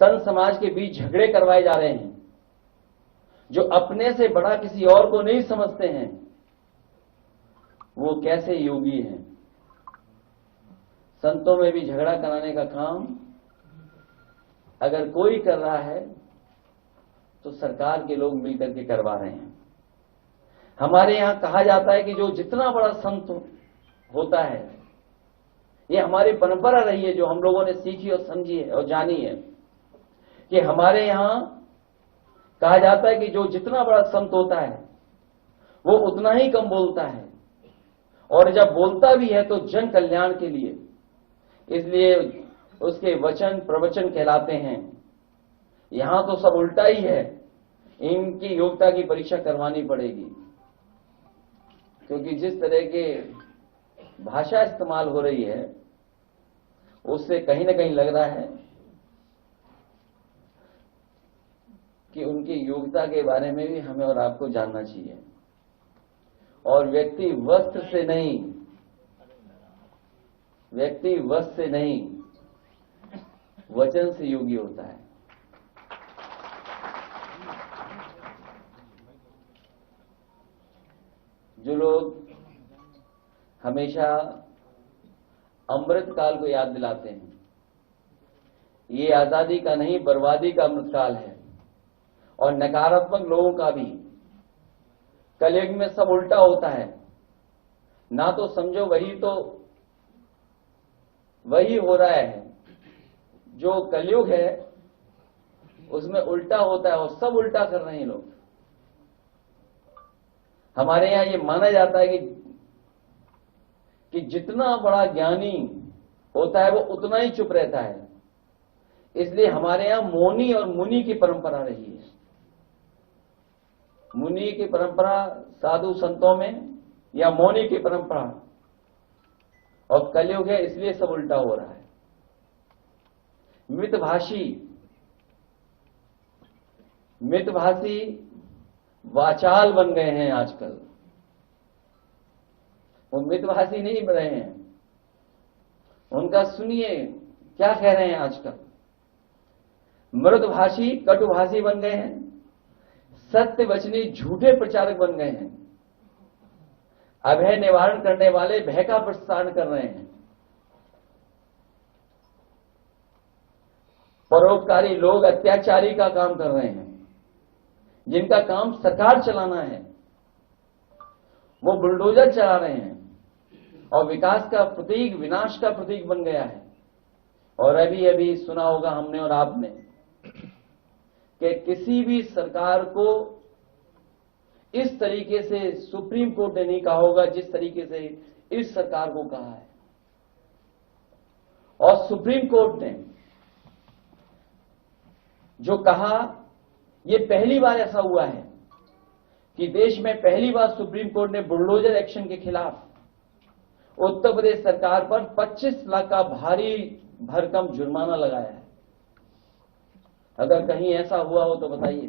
संत समाज के बीच झगड़े करवाए जा रहे हैं, जो अपने से बड़ा किसी और को नहीं समझते हैं, वो कैसे योगी हैं। संतों में भी झगड़ा कराने का काम अगर कोई कर रहा है तो सरकार के लोग मिलकर के करवा रहे हैं। हमारे यहां कहा जाता है कि जो जितना बड़ा संत होता है, ये हमारी परंपरा रही है जो हम लोगों ने सीखी और समझी है और जानी है, कि हमारे यहां कहा जाता है कि जो जितना बड़ा संत होता है वो उतना ही कम बोलता है, और जब बोलता भी है तो जन कल्याण के लिए, इसलिए उसके वचन प्रवचन कहलाते हैं। यहां तो सब उल्टा ही है, इनकी योग्यता की परीक्षा करवानी पड़ेगी, क्योंकि जिस तरह के भाषा इस्तेमाल हो रही है उससे कहीं ना कहीं लग रहा है कि उनकी योग्यता के बारे में भी हमें और आपको जानना चाहिए। और व्यक्ति वस्त्र से नहीं, व्यक्ति वस्त्र से नहीं, वचन से योगी होता है। जो लोग हमेशा अमृत काल को याद दिलाते हैं, ये आजादी का नहीं बर्बादी का अमृत काल है, और नकारात्मक लोगों का भी। कलयुग में सब उल्टा होता है, ना तो समझो वही हो रहा है। जो कलयुग है उसमें उल्टा होता है और सब उल्टा कर रहे हैं लोग। हमारे यहां ये माना जाता है कि जितना बड़ा ज्ञानी होता है वो उतना ही चुप रहता है, इसलिए हमारे यहां मौनी और मुनि की परंपरा रही है। मुनि की परंपरा साधु संतों में, या मौनी की परंपरा, और कलयुग है इसलिए सब उल्टा हो रहा है। मितभाषी वाचाल बन गए हैं आजकल। वो मितभाषी नहीं बन रहे हैं, उनका सुनिए क्या कह रहे हैं आजकल। मृदभाषी कटुभाषी बन गए हैं, सत्य वचनी झूठे प्रचारक बन गए हैं, अभय निवारण करने वाले भय का प्रसारण कर रहे हैं, परोपकारी लोग अत्याचारी का काम कर रहे हैं। जिनका काम सरकार चलाना है वो बुलडोजर चला रहे हैं, और विकास का प्रतीक विनाश का प्रतीक बन गया है। और अभी अभी सुना होगा हमने और आपने कि किसी भी सरकार को इस तरीके से सुप्रीम कोर्ट ने नहीं कहा होगा जिस तरीके से इस सरकार को कहा है। और सुप्रीम कोर्ट ने जो कहा, ये पहली बार ऐसा हुआ है कि देश में पहली बार सुप्रीम कोर्ट ने बुलडोजर एक्शन के खिलाफ उत्तर प्रदेश सरकार पर 25 लाख का भारी भरकम जुर्माना लगाया है। अगर कहीं ऐसा हुआ हो तो बताइए।